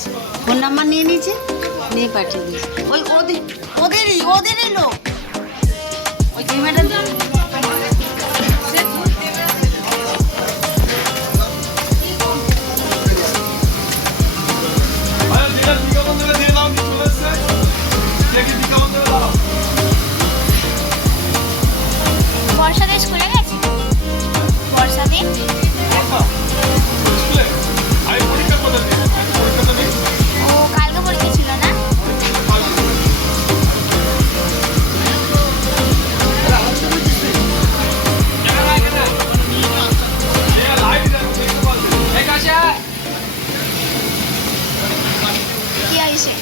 দিয়েছে, phone number নিয়ে নিয়েছে, নিয়ে পাঠিয়ে দিয়েছে। ওই ওদেরই লোক, ওই যে ম্যাডাম। বর্ষাদের স্কুলে গেছে, বর্ষাদের ও কালকে পরীক্ষা ছিল না? কি হয়েছে?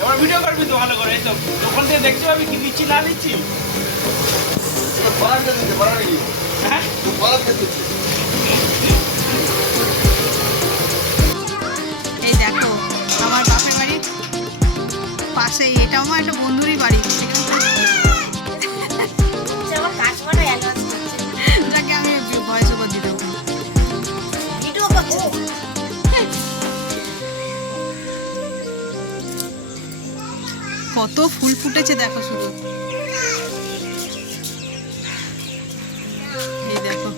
এবার ভিডিও করবি তো ভালো করে, এই তো ওখান থেকে দেখতে পাবি কি নিচ্ছি না নিচ্ছি। হ্যাঁ এই দেখো আমার বাপের বাড়ি পাশেই, এটা আমার একটা বন্ধুরই বাড়ি। আমার কাস্টমারও অ্যাডভান্স করছে, যাকে আমি ভয়েস ওভার দিয়ে দেবো। ভিডিও করছে। কত ফুল ফুটেছে দেখো শুধু, এই দেখো।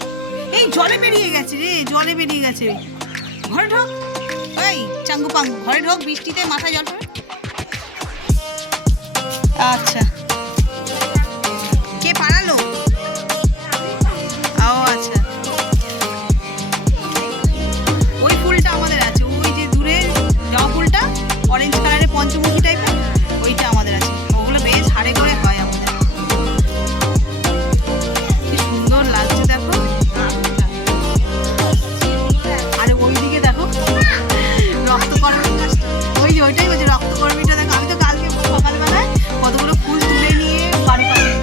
এই জলে বেরিয়ে গেছে রে, জলে বেরিয়ে গেছে। ঘরে ঢোক, এই চাঙ্গু পাঙ্গু ঘরে ঢোক, বৃষ্টিতে মাথায় জল পড়ে। আচ্ছা, কে পালালো? ও আচ্ছা, ওই ফুলটা আমাদের আছে, ওই যে দূরে জবা ফুলটা অরেঞ্জ কালারের পঞ্চমুখী টাইপের, ওইটা আমাদের আছে। ওগুলো বেশ হাড়ে করে হয় আমাদের। কি সুন্দর লাগছে দেখো। আরে ওইদিকে দেখো রক্তকরবী গাছটা, ওই যে ওইটাই বলছে রক্তকরবীটা দেখো। আমি তো কালকে সকালবেলায় কতগুলো ফুল তুলে নিয়ে বাড়ি পাঠিয়ে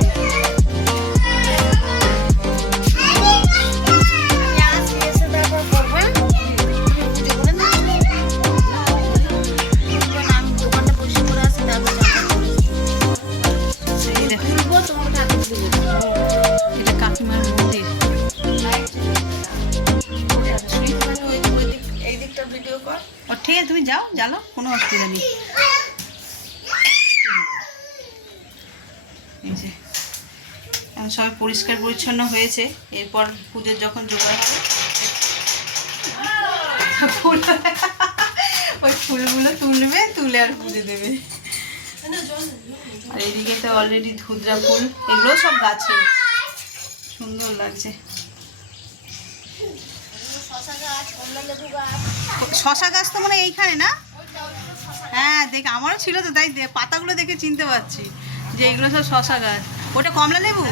এটা কাকিমার মন্দির। ও ঠিক আছে, তুমি যাও, জানো কোনো অসুবিধা নেই। এই যে এখন সবাই পরিষ্কার পরিচ্ছন্ন হয়েছে, এরপর পুজোর যখন জোগাড় হবে ফুল, ওই ফুলগুলো তুলবে, তুলে আর পুজো দেবে। আর এদিকে তো অলরেডি ধুদ্রা ফুল, এগুলো সব গাছে, সুন্দর লাগছে। শশা গাছ তো মানে এইখানে না? হ্যাঁ দেখ, আমারও ছিল তো, তাই পাতাগুলো দেখে চিনতে পারছি যে এগুলো সব শশা গাছ। ওটা কমলা লেবু?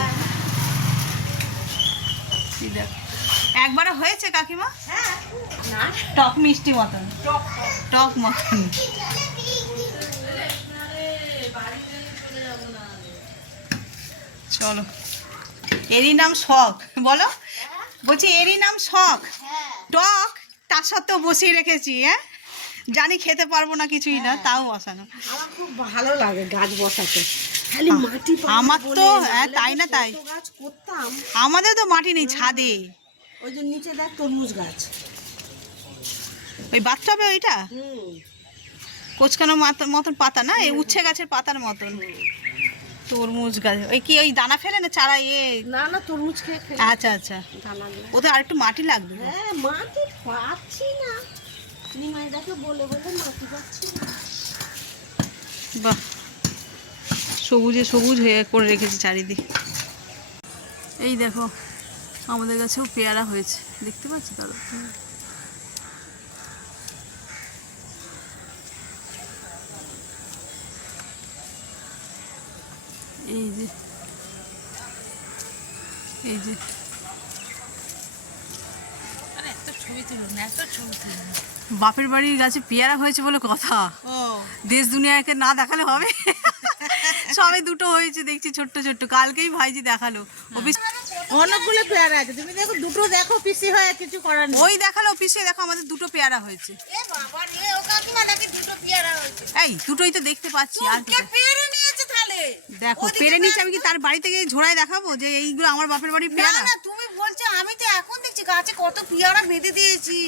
একবারও হয়েছে কাকিমা? টক মিষ্টি মতন, টক মতন। চলো, এরই নাম শখ, বলো। বলছি এরই নাম শখ, টক, তার সত্ত্বেও বসিয়ে রেখেছি। হ্যাঁ জানি খেতে পারবো না, কিছুই না, তাও বসানো। আমার খুব ভালো লাগে গাছ বসাতে, খালি মাটি আমার তো হ্যাঁ, তাই না তাই, গাছ করতাম। আমাদের তো মাটি নেই, ছাদে। ওই যে নিচে দেখ তরমুজ গাছ, ওই বাথটবে ওইটা কোচকানো মতন পাতা না, এই উচ্ছে গাছের পাতার মতন। তরমুজ গাছ ওই কি ওই দানা ফেলে না চারা? না না তরমুজ খেয়ে খেয়ে আচ্ছা আচ্ছা, দানা দেয়। ওদের আর একটু মাটি লাগবে। হ্যাঁ মাটি পাচ্ছি না, নিমাইদাকে বলে বলে মাটি পাচ্ছি না। বাহ, সবুজে সবুজ হয়ে করে রেখেছে চারিদিক। এই দেখো আমাদের কাছেও পেয়ারা হয়েছে, দেখতে পাচ্ছি তাহলে। এই যে এই যে বাপের বাড়ির গাছে পেয়ারা হয়েছে বলে কথা, দেশ দুনিয়াকে না দেখালে হবে। সবে দুটো হয়েছে দেখছি, ছোট্ট ছোট্ট, কালকেই ভাইজি দেখালো। অনেকগুলো পেয়ারা আছে, তুমি দেখো দুটো দেখো পিসি হয়, কিছু করার নেই। ওই দেখালো অফিসে, দেখো আমাদের দুটো পেয়ারা হয়েছে। এই দুটোই তো দেখতে পাচ্ছি। আর পেয়ারা নিয়েছে তাহলে দেখো পেরে নিচ্ছে, আমি কি তার বাড়ি থেকে ঝোড়ায় দেখাবো যে এইগুলো আমার বাপের বাড়ির পেয়ারা? না তুমি বলছো, আমি তো এখন দেখছি গাছে কত পেয়ারা বেঁধে দিয়েছি।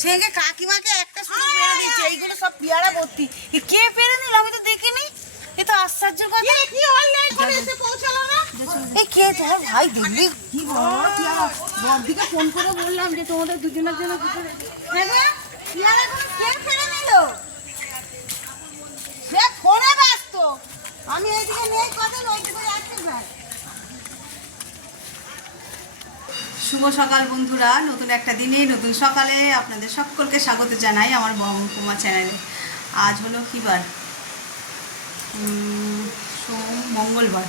সেখানে কাকিমাকে একটা শুধু পেয়ারা দিয়েছে, এইগুলো সব পেয়ারা ভর্তি। এ কে পেরে নিল আমি তো দেখিনি। এ তো আশ্চর্য কথা। কি অন্যায় করে এসে পৌঁছালো না? এই কে তোমার ভাই দেখবি কি বড় বড় পেয়ারা। বড়দিকে ফোন করে বললাম যে তোমাদের দুজনের জন্য দুটো রেখে। পেয়ারাগুলো কে ফেলে নিল? সে ফোনে ব্যস্ত, আমি এইদিকে নেই কথা, ওইদিকে যাচ্ছি না। শুভ সকাল বন্ধুরা, নতুন একটা দিনে নতুন সকালে আপনাদের সকলকে স্বাগত জানাই আমার বঙ্গকুমা চ্যানেলে। আজ হলো কী বার? মঙ্গলবার।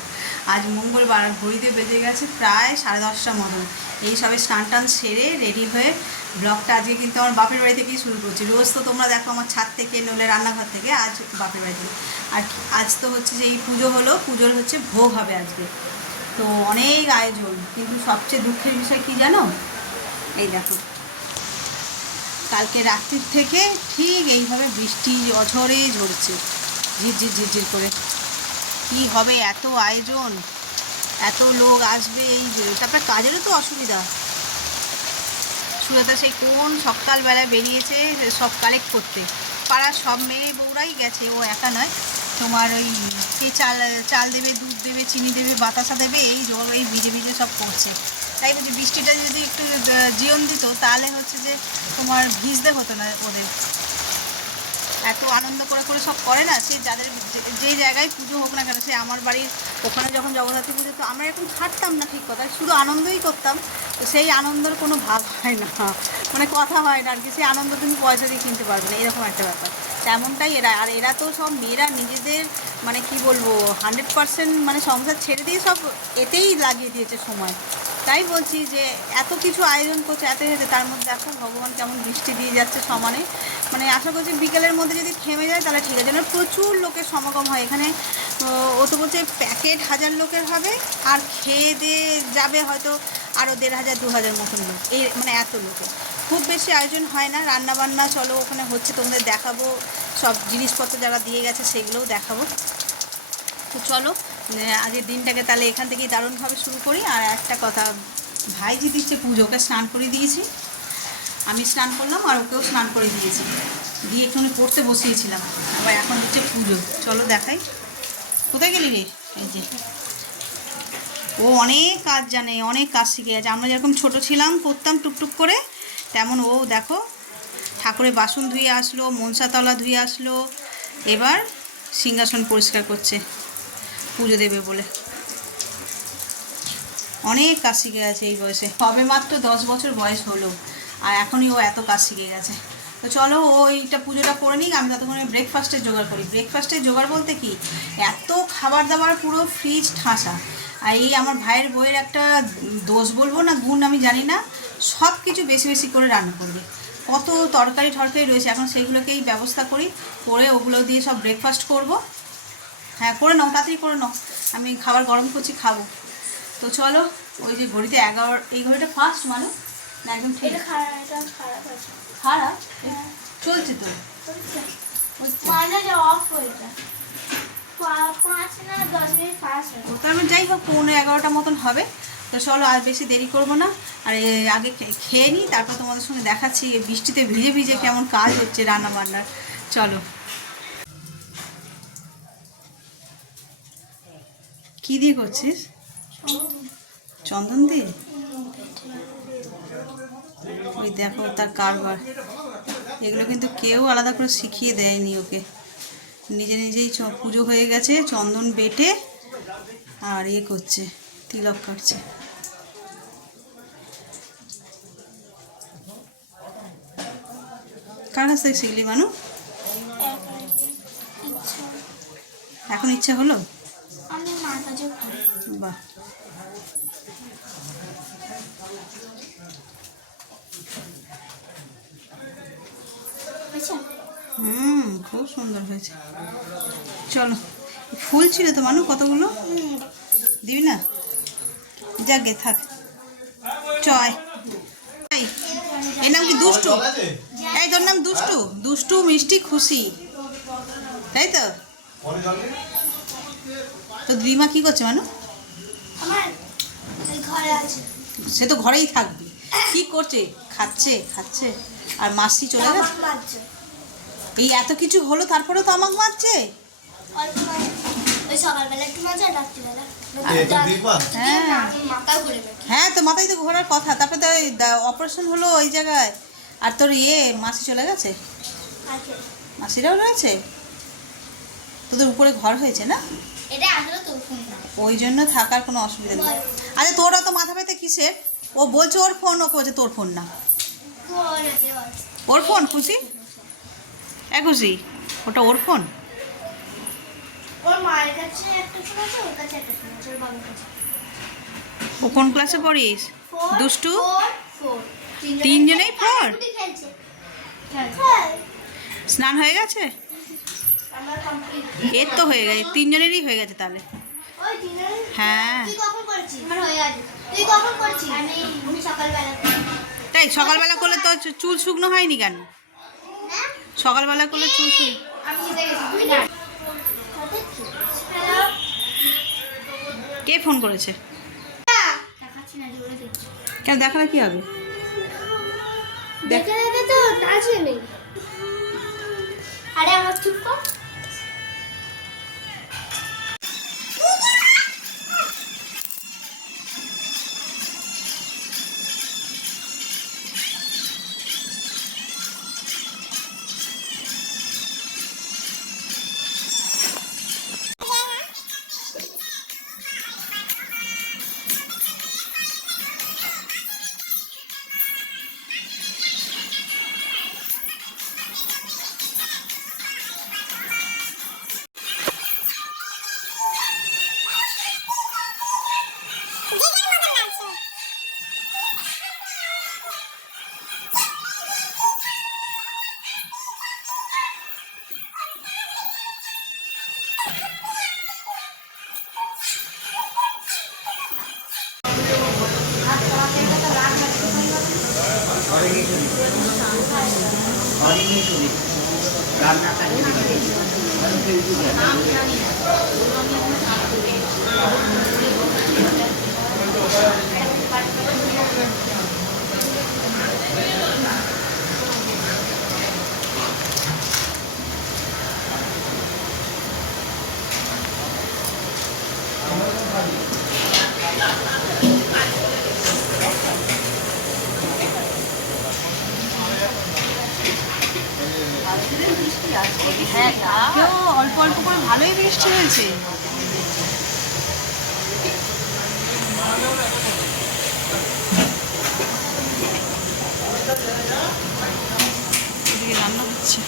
আজ মঙ্গলবার, ঘড়িতে বেজে গেছে প্রায় 10:30টার মতন। এই সবে স্নান টান সেরে রেডি হয়ে ব্লগটা আজকে কিন্তু আমার বাপের বাড়ি থেকেই শুরু করছি। রোজ তো তোমরা দেখো আমার ছাদ থেকে, নইলে রান্নাঘর থেকে, আজ বাপের বাড়ি থেকে। আর আজ তো হচ্ছে যে এই পুজো হলো, পুজোর হচ্ছে ভোগ হবে আজকে। তো অনেক আয়োজন, কিন্তু সবচেয়ে দুঃখের বিষয় কি জানো? এই দেখো, কালকে রাত্রির থেকে ঠিক এইভাবে বৃষ্টি অঝরে ঝরছে, ঝিরঝির ঝিরঝির করে। কি হবে, এত আয়োজন, এত লোক আসবে, এই যে তারপরে কাজেরও তো অসুবিধা। সুজাতা সেই কোন সকালবেলায় বেরিয়েছে সব কালেক্ট করতে, পাড়ার সব মেয়ে বউরাই গেছে, ও একা নয়। তোমার ওই কে চাল দেবে, দুধ দেবে, চিনি দেবে, বাতাসা দেবে, এই জল এই ভিজে ভিজে সব করছে। তাই বলছি বৃষ্টিটা যদি একটু জীবন দিত তাহলে হচ্ছে যে তোমার ভিজতে হতো না ওদের। এত আনন্দ করে করে সব করে না, সে যাদের যে জায়গায় পুজো হোক না কেন। সে আমার বাড়ির ওখানে যখন জগদ্ধাত্রী পুজো, তো আমরা এরকম খাটতাম না, ঠিক কথা, শুধু আনন্দই করতাম। তো সেই আনন্দের কোনো ভাগ হয় না, মানে কথা হয় না আর কি। সেই আনন্দ তুমি পয়সা দিয়ে কিনতে পারবে না, এরকম একটা ব্যাপার। তেমনটাই এরা। আর এরা তো সব মেয়েরা নিজেদের মানে কি বলবো 100% মানে সংসার ছেড়ে দিয়ে সব এতেই লাগিয়ে দিয়েছে সময়। তাই বলছি যে এত কিছু আয়োজন করছে, এত হয়েছে, তার মধ্যে দেখো ভগবান কেমন বৃষ্টি দিয়ে যাচ্ছে সমানে। মানে আশা করছি বিকেলের মধ্যে যদি থেমে যায় তাহলে ঠিক আছে। প্রচুর লোকের সমাগম হয় এখানে। ও তো বলছে প্যাকেট 1000 লোকের হবে, আর খেয়ে দিয়ে যাবে হয়তো আরও 1500-2000 মতন লোক, এই মানে এত লোকের। খুব বেশি আয়োজন হয় না। রান্নাবান্না চলো ওখানে হচ্ছে, তোমাদের দেখাবো। সব জিনিসপত্র যারা দিয়ে গেছে সেগুলোও দেখাবো। তো চলো আগের দিনটাকে তাহলে এখান থেকেই দারুণভাবে শুরু করি। আর একটা কথা, ভাইজি দিচ্ছে পুজো, ওকে স্নান করে দিয়েছি, আমি স্নান করলাম আর ওকেও স্নান করে দিয়েছি, দিয়ে একটুখানি পড়তে বসিয়েছিলাম। আবার এখন হচ্ছে পুজো, চলো দেখাই। কোথায় গেলি রে? এই যে ও অনেক কাজ জানে, অনেক কাজ শিখে গেছে। আমরা যেরকম ছোট ছিলাম করতাম টুকটুক করে, তেমন ও দেখো ঠাকুরের বাসন ধুয়ে আসলো, মনসাতলা ধুয়ে আসলো, এবার সিংহাসন পরিষ্কার করছে পুজো দেবে বলে। অনেক কাজ শিখে গেছে এই বয়সে, তবে মাত্র 10 বছর বয়স হলো, আর এখনই ও এত কাজ শিখে গেছে। তো চলো ও এইটা পুজোটা করে নিক, আমি ততক্ষণে ব্রেকফাস্টের জোগাড় করি। ব্রেকফাস্টের জোগাড় বলতে কি, এত খাবার দাবার পুরো ফ্রিজ ঠাসা। আর এই আমার ভাইয়ের বইয়ের একটা দোষ বলবো না গুণ আমি জানি না, সব কিছু বেশি বেশি করে রান্না করবে। কত তরকারি রয়েছে, এখন সেইগুলোকেই ব্যবস্থা করি, করে ওগুলো দিয়ে সব ব্রেকফাস্ট করব। হ্যাঁ করে নাও, তাড়াতাড়ি করে নাও, আমি খাবার গরম করছি, খাবো। তো চলো, ওই যে ঘড়িতে 11, এই ঘড়িটা ফার্স্ট মানে না একদম ঠিক খারাপ চলছে তো, তারপর যাই হোক 11:15 মতন হবে। তো চলো আর বেশি দেরি করবো না, আর আগে খেয়ে নিই, তারপর তোমাদের সঙ্গে দেখাচ্ছি বৃষ্টিতে ভিজে ভিজে কেমন কাজ হচ্ছে রান্না বান্নার। চলো। কি দিয়ে করছিস? চন্দন দিয়ে? ওই দেখো তার কারবার, এগুলো কিন্তু কেউ আলাদা করে শিখিয়ে দেয়নি ওকে, নিজে নিজেই পুজো হয়ে গেছে, চন্দন বেটে আর ইয়ে করছে, তিলক কাটছে। কার কাছ থেকে শিখলি মানু? এখন ইচ্ছা হলো? বাহ, খুব সুন্দর হয়েছে। চলো, ফুল ছিল তো মানু কতগুলো, দিবি না? যাকে থাক, চয়। এর নাম কি দুষ্টু? এই তোর নাম দুষ্টু? দুষ্টু মিষ্টি খুশি, তাই তো? তো দিদিমা কি করছে মানু? আমার এই ঘরে আছে। সে তো ঘরেই থাকবে। কি করছে? খাচ্ছে খাচ্ছে। আর মাসি চলে গেছে। আমার মারছে। এই এত কিছু হলো তারপরেও তো আমাকে মারছে। অল্প মারছে। ওই সকালবেলা একটু মারছে আর রাত্রিবেলা। হ্যাঁ মাথা ঘুরে বেড়াচ্ছে। হ্যাঁ, তো মাথায় তো ঘোরার কথা। তারপরে তো অপারেশন হলো ওই জায়গায়। আর তোর মাসি চলে গেছে? আছে। মাসিরাও রয়েছে? তোদের উপরে ঘর হয়েছে না? এটা আসলে তোর ফোন না। ওই জন্য থাকার কোনো অসুবিধা নেই। আরে তোর অত মাথা ব্যথা কিসের? ও বলছে ওর ফোন, ওকে বলছে তোর ফোন না। ফোন আছে ওর। ওর ফোন খুশি? খুশি ওটা ওর ফোন? ওর মায়ের কাছে একটা ফোন আছে, ওর কাছে একটা ফোন আছে, ওর বাবার কাছে। ও কোন ক্লাসে পড়িস? ফোর, দুষ্টু? ফোর। তিনজনেই ফোর? খেলছে। স্নান হয়ে গেছে? আমার কমপ্লিট। এর তো হয়ে গেছে, তিনজনেরই হয়ে গেছে তাহলে। ওই দিনের হ্যাঁ তুই কখন করেছিস? আমার হয়ে গেছে। তুই কখন করেছিস? আমি সকালবেলা। তাই সকালবেলা করলে তো চুল শুকনো হয়নি কেন? না? সকালবেলা করলে চুল শুকনো। আমি জিতে গেছি। তুই না। হ্যালো। কে ফোন করেছে? দেখাচ্ছি না, জোরে দেখছি। কেন দেখালে কি হবে? দেখে দেখে তো নাচে নেই। আরে আমার চুপ কর। হ্যাঁ, কালকেও অল্প অল্প করে ভালোই বৃষ্টি হয়েছে। এদিকে রান্না হচ্ছে।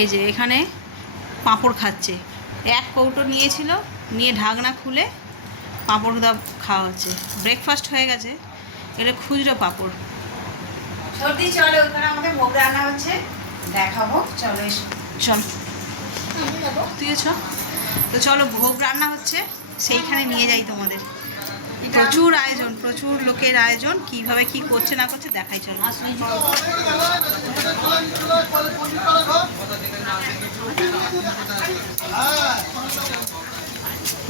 এই যে এখানে পাঁপড় খাচ্ছে। এক কৌটো নিয়েছিল, নিয়ে ঢাকনা খুলে পাঁপড় দা খাওয়া হচ্ছে। ব্রেকফাস্ট হয়ে গেছে। এটা খুচরো পাঁপড়। সর্দি চলো, ওখানে আমাদের ভোগ রান্না হচ্ছে, দেখাবো। চলো এসো, চল তুইও চ। তো চলো, ভোগ রান্না হচ্ছে, সেইখানে নিয়ে যাই তোমাদের। প্রচুর আয়োজন, প্রচুর লোকের আয়োজন, কিভাবে কি করছে না করছে দেখাই চলো।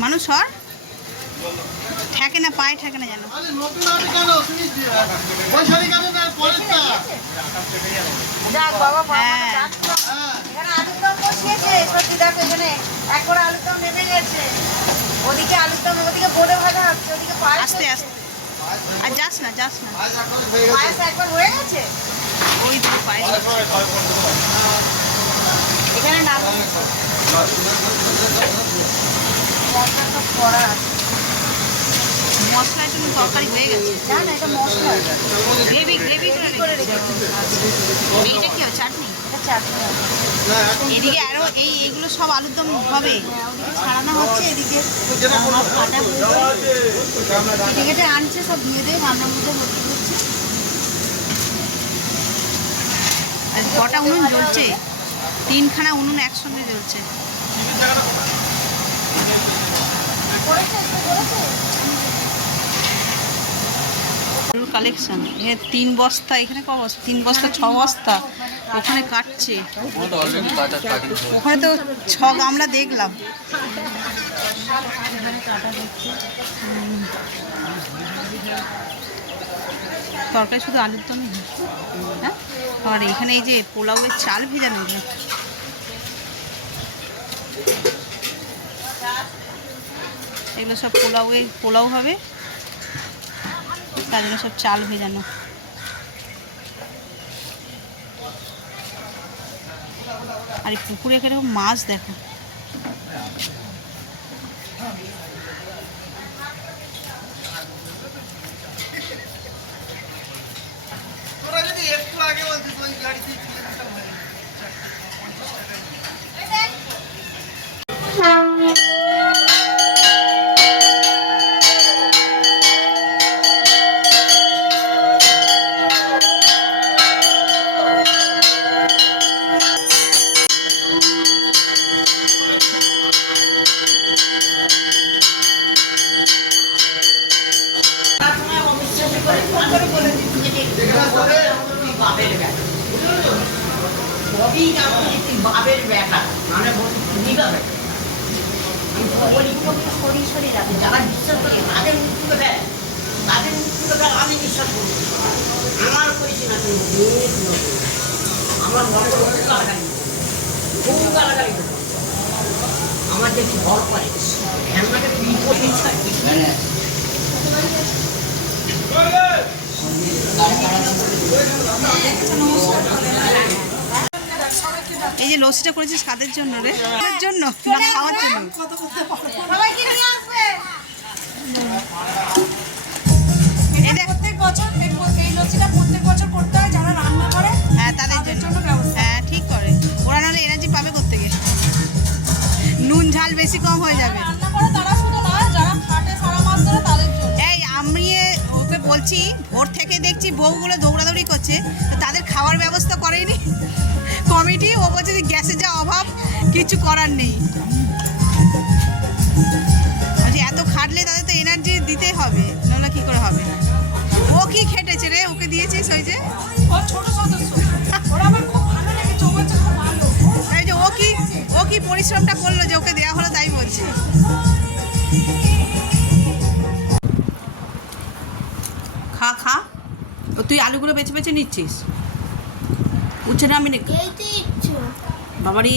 মানুষ হর ঠেকে না, পায়ে ঠেকে না যেন। যাক বাবা, হ্যাঁ এখানে আলুর দম বসিয়েছে সত্যি, দেখো এখানে একবার আলুর দম নেমে গেছে, ওদিকে আলুর দম, ওদিকে বোঁদে ভাজা হচ্ছে, ওদিকে পায়েস আস্তে আস্তে, আর যাস না যাস না, পায়েস একবার হয়ে গেছে, ওই তো পায়ে এখানে নাম মশলা সব করা আছে। মশলার জন্য তরকারি হয়ে গেছে। না না, এটা মশলা, গ্রেভি গ্রেভি করে রেখেছি। এইটা কি হবে? চাটনি? এটা চাটনি আছে। এদিকে আরো এইগুলো সব আলুর দম হবে। হ্যাঁ, ওদিকে ছাড়ানো হচ্ছে, এদিকে আমার কাটা হয়েছে, এদিকে আনছে সব দিয়ে দিয়ে রান্নার মধ্যে ভর্তি করছে। আর কটা উনুন জ্বলছে, 3খানা উনুন একসঙ্গে জ্বলছে। কালেকশন 3 বস্তা, এখানে ক বস্তা? 3 বস্তা 6 বস্তা ওখানে কাটছে, ওখানে তো 6 গামলা দেখলাম। তরকারি শুধু আলুর দমই হয়, হ্যাঁ। আর এখানে এই যে পোলাওয়ের চাল ভেজানো, এগুলো এগুলো সব পোলাও হবে, তার জন্য সব চাল ভেজানো। আর এই পুকুরে এখানে মাছ দেখো, আমার দেখি ভর করে আমাকে এই যে লস্যিটা করেছিস কাদের জন্য রে? কাদের জন্য না খাওয়ার জন্য? সবাইকে নিয়ে আসবে। এই দেখ, প্রত্যেক বছর এই লস্যিটা প্রত্যেক বছর করতে হয়, যারা রান্না করে হ্যাঁ তাদের জন্য ব্যবস্থা। হ্যাঁ ঠিক করে, ওরা নাহলে এনার্জি পাবে কোত্থেকে? নুন ঝাল বেশি কম হয়ে যাবে। রান্না করে তারা শুধু নয়, যারা খাটে সারা মাস ধরে তাদের জন্য। এই আমি ওকে বলছি, ভোর থেকে দেখছি বউগুলো দৌড়াদৌড়ি করছে, তো তাদের খাওয়ার ব্যবস্থা করেনি কমিটি। ও বলছে যে গ্যাসের যা অভাব, কিছু করার নেই। বলছি এত খাটলে তাদের তো এনার্জি দিতেই হবে, নাহলে কী করে হবে? ও কি খেটেছে রে, ওকে দিয়েছিস ওই যে? ও ছোট সদস্য, ওরা আমার খুব ভালো লেগেছে, ও বলছে খুব ভালো। এই যে ও কি পরিশ্রমটা করলো যে ওকে দেওয়া হলো, তাই বলছে। খা খা, ও তুই আলুগুলো বেছে বেছে নিচ্ছিস, উচ্ছে না আমি এই তো ইচ্ছু বাবারি।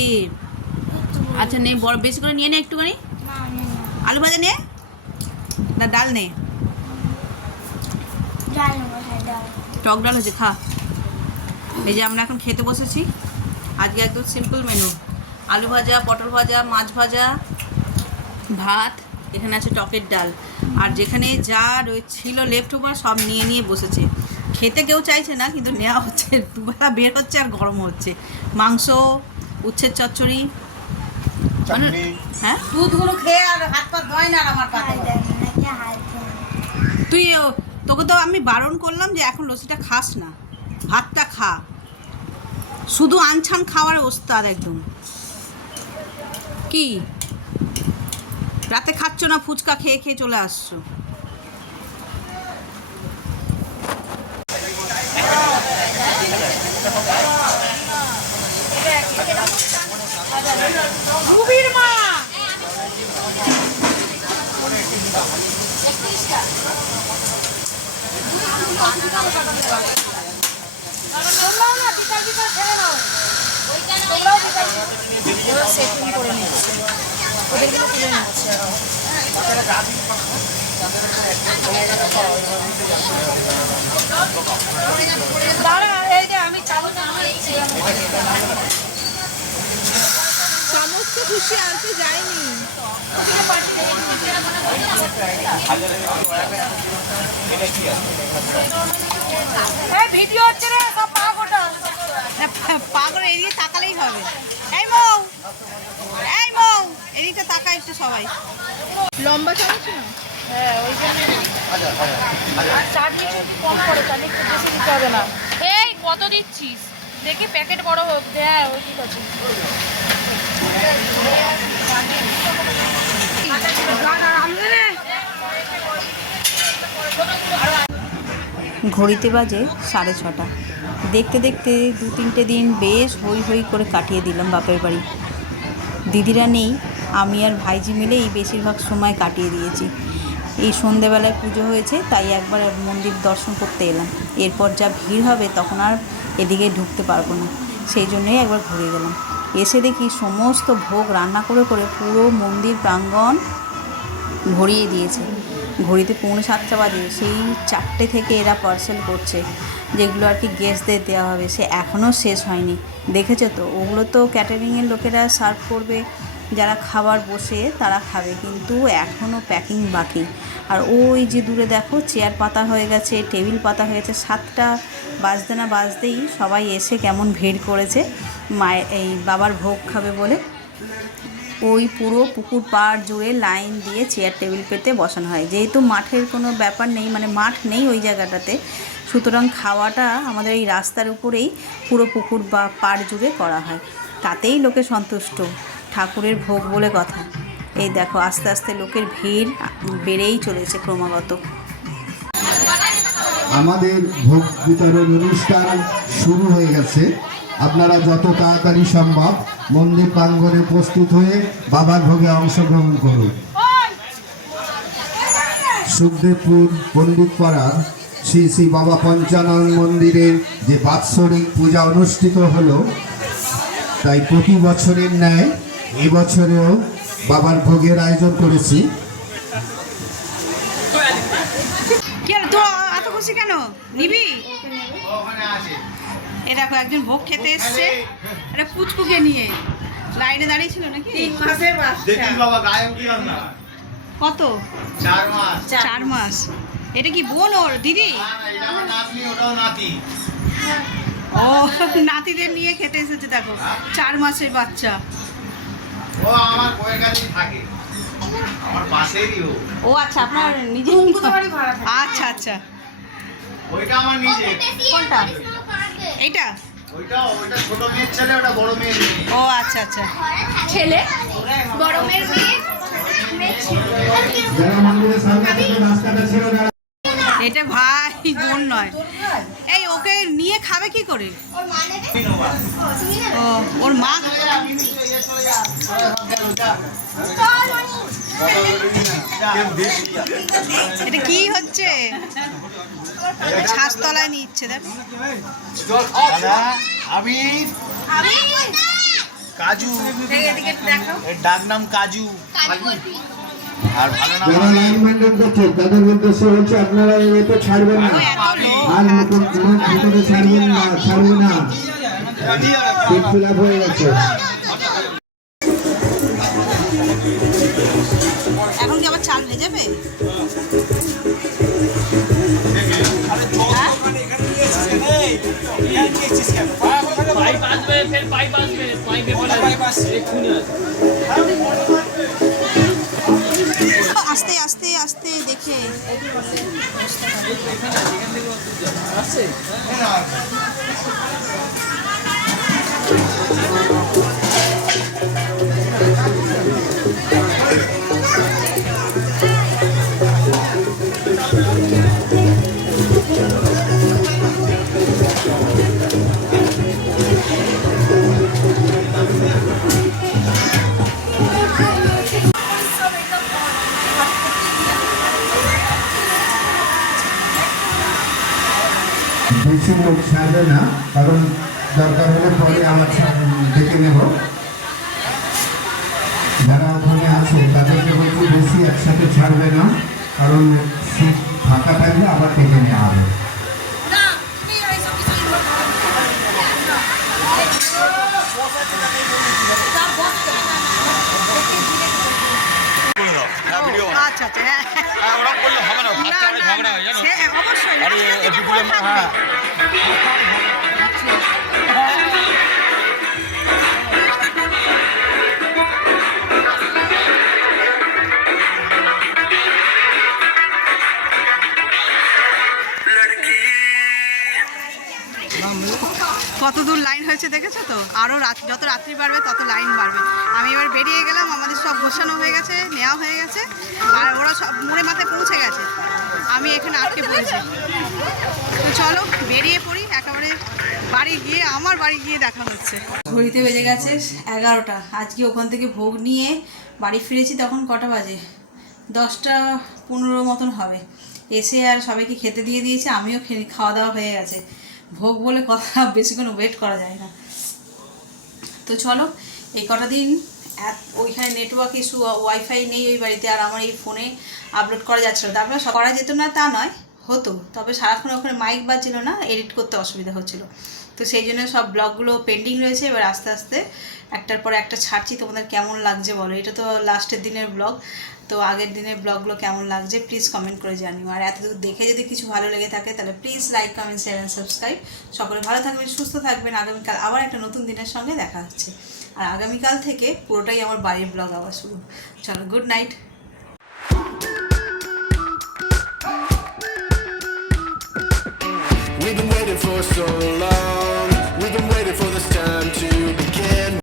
আচ্ছা নে, বড় বেশি করে নিয়ে নে একটুখানি। না না আলু ভাজা নে, না ডাল নে, ডাল বসাই ডাল। টক ডাল হয়েছে, খা। এই যে আমরা এখন খেতে বসেছি, আজকে একদম সিম্পল মেনু, আলু ভাজা, পটল ভাজা, মাছ ভাজা, ভাত, এখানে আছে টকের ডাল, আর যেখানে যা ছিল লেফট ওভার সব নিয়ে নিয়ে বসেছে। খেতে কেউ চাইছে না, কিন্তু নেওয়া হচ্ছে, দুবেলা বের হচ্ছে আর গরম হচ্ছে। মাংস, উচ্ছের চচ্চড়ি, হ্যাঁ দুধগুলো খেয়ে আর হাত পা ধোয় না আর আমার পাতে। হাই দেখ নাকি হাই দেখ। তুই তোকে তো আমি বারণ করলাম যে এখন লস্যিটা খাস না, ভাতটা খা। শুধু আনছান খাওয়ার ওস্তাদ একদম। কি রাতে খাচ্ছ না, ফুচকা খেয়ে খেয়ে চলে আসছো। সমস্ত খুশি আনতে যায়নি। ভিডিও হচ্ছে রে, সব পাগল এদিকে তাকালেই হবে। এই মৌ, এই মৌ, এদিকটা তাকা একটু সবাই। লম্বা চামচ না? এই কত দিচ্ছিস? দেখি প্যাকেট বড় হোক। দেয় ওই ঠিক আছে। ঘড়িতে বাজে 6:30। দেখতে দেখতে 2-3টে দিন বেশ হই হই করে কাটিয়ে দিলাম বাপের বাড়ি। দিদিরা নেই, আমি আর ভাইজি মিলেই বেশিরভাগ সময় কাটিয়ে দিয়েছি। এই সন্ধেবেলায় পুজো হয়েছে, তাই একবার মন্দির দর্শন করতে এলাম। এরপর যা ভিড় হবে তখন আর এদিকে ঢুকতে পারবো না, সেই জন্যই একবার ঘুরে গেলাম। এসে দেখি সমস্ত ভোগ রান্না করে করে পুরো মন্দির প্রাঙ্গণ ভরিয়ে দিয়েছে। ঘড়িতে 6:45 বাজে। সেই 4টে থেকে এরা পার্সেল করছে, যেগুলো আর কি গেস্টদের দেওয়া হবে। সে এখনও শেষ হয়নি। দেখেছো তো, ওগুলো তো ক্যাটারিংয়ের লোকেরা সার্ভ করবে, যারা খাবার বসে তারা খাবে, কিন্তু এখনও প্যাকিং বাকি। আর ওই যে দূরে দেখো চেয়ার পাতা হয়ে গেছে, টেবিল পাতা হয়ে গেছে। 7টা বাজতে না বাজতেই সবাই এসে কেমন ভিড় করেছে মায়ের এই বাবার ভোগ খাবে বলে। ওই পুরো পুকুর পাড় জুড়ে লাইন দিয়ে চেয়ার টেবিল পেতে বসানো হয়। যেহেতু মাঠের কোনো ব্যাপার নেই, মানে মাঠ নেই ওই জায়গাটাতে, সুতরাং খাওয়াটা আমাদের এই রাস্তার উপরেই পুরো পুকুর বা পাড় জুড়ে করা হয়। তাতেই লোকে সন্তুষ্ট, ঠাকুরের ভোগ বলে কথা। এই দেখো আস্তে আস্তে লোকের ভিড় বেড়েই চলেছে ক্রমাগত। আমাদের ভোগ বিতরণ অনুষ্ঠান শুরু হয়ে গেছে। আপনারা যত তাড়াতাড়ি সম্ভব মন্দির প্রাঙ্গণে প্রস্তুত হয়ে বাবার ভোগে অংশগ্রহণ করুন। সুখদেবপুর পণ্ডিতপাড়ার শ্রী শ্রী বাবা পঞ্চানন মন্দিরের যে বাৎসরিক পূজা অনুষ্ঠিত হলো, তাই প্রতি বছরের ন্যায় এবছরেও বাবার ভোগের আয়োজন করেছি। এত খুশি কেন? নিবি? এ দেখো একজন ভোগ খেতে এসছে, এটা পুচকুকে নিয়ে লাইনে দাঁড়িয়ে ছিল নাকি? 3 মাসের বাচ্চা। কত? 4 মাস। এটা কি বোন ওর দিদি? ও নাতিদের নিয়ে খেতে এসেছে। দেখো 4 মাসের বাচ্চা। ও আমার বউয়ের কাছেই থাকে, আমার পাশেরই ও। ও আচ্ছা, আপনার নিজের বাড়ি ভাড়া থাকে। আচ্ছা আচ্ছা। ওইটা আমার নিজে। কোনটা? এইটা? ওইটা ছোট মেয়ের ছেলে, ওটা বড় মেয়ের মেয়ে। ও আচ্ছা আচ্ছা। ছেলে বড় মেয়ের মেয়ে। যারা মন্দিরের সামনে থেকে রাস্তাটা ছেড়ে দাঁড়ায়, এটা ভাই বোন নয়। এই ওকে নিয়ে খাবে কি করে? ও ওর মা। এটা কি হচ্ছে? শ্বাসতলায় নিচ্ছে। দেখ আমি কাজু, এর ডাক নাম কাজু। আর ভালো নাম যারা লাইন মেনটেন করছে তাদের উদ্দেশ্যে হচ্ছে আপনারা এতে ছাড়বেন না, আর নতুন লোক ভিতরে ছাড়বেন না, ছাড়বে না, সিট ফিল আপ হয়ে গেছে। এখন কি আবার চাল ভেজাবে? আস্তে আস্তে আস্তে দেখে। লোক ছাড়বে না, কারণ দরকার হলে পরে আমার ডেকে নেব। যারা ওখানে আছে তাদেরকে বলছি বেশি একসাথে ছাড়বে না, কারণ সিট ফাঁকা থাকলে আবার ডেকে নেওয়া হবে। আচ্ছা আচ্ছা, হ্যাঁ ওরকম করলে হবে না, না, বাচ্চারা না, ঝগড়া হয় জানো। সে অবশ্যই আরে এদিকে হ্যাঁ কত দূর লাইন হয়েছে দেখেছো তো? আরও যত রাত্রি বাড়বে তত লাইন বাড়বে। আমি এবার বেরিয়ে গেলাম, আমাদের সব গোছানো হয়ে গেছে, নেওয়া হয়ে গেছে, আর ওরা সব মোড়ে মাথায় পৌঁছে গেছে, আমি এখানে আটকে পড়েছি। তো চলো বেরিয়ে পড়ি, একেবারে বাড়ি গিয়ে আমার বাড়ি গিয়ে দেখা হচ্ছে। ঘড়িতে বেজে গেছে 11টা। আজকে ওখান থেকে ভোগ নিয়ে বাড়ি ফিরেছি তখন কটা বাজে, 10টা 15 মতন হবে। এসে আর সবাইকে খেতে দিয়ে দিয়েছে, আমিও খাওয়া দাওয়া হয়ে গেছে। ভোগ বলে কথা, বেশিক্ষণ ওয়েট করা যায় না। তো চলো এই কটা দিন ওইখানে নেটওয়ার্ক ইস্যু, ওয়াইফাই নেই ওই বাড়িতে, আর আমার এই ফোনে আপলোড করা যাচ্ছিলো। তারপরে করা যেত না তা নয়, হতো, তবে সারাক্ষণ ওখানে মাইক বাজছিল না, এডিট করতে অসুবিধা হচ্ছিলো। তো সেই জন্য সব ব্লগগুলো পেন্ডিং রয়েছে। এবার আস্তে আস্তে একটার পর একটা ছাড়ছি। তোমাদের কেমন লাগছে বলো? এটা তো লাস্টের দিনের ব্লগ, তো আগের দিনের ব্লগগুলো কেমন লাগছে প্লিজ কমেন্ট করে জানিও। আর এতদূর দেখে যদি কিছু ভালো লেগে থাকে তাহলে please like, comment, share and subscribe. সকলে ভালো থাকবেন, সুস্থ থাকবেন। আগামীকাল আবার একটা নতুন দিনের সঙ্গে দেখা হচ্ছে। আর আগামীকাল থেকে পুরোটাই আমার বাড়ির ব্লগ আবার শুরু। চলো, গুড নাইট।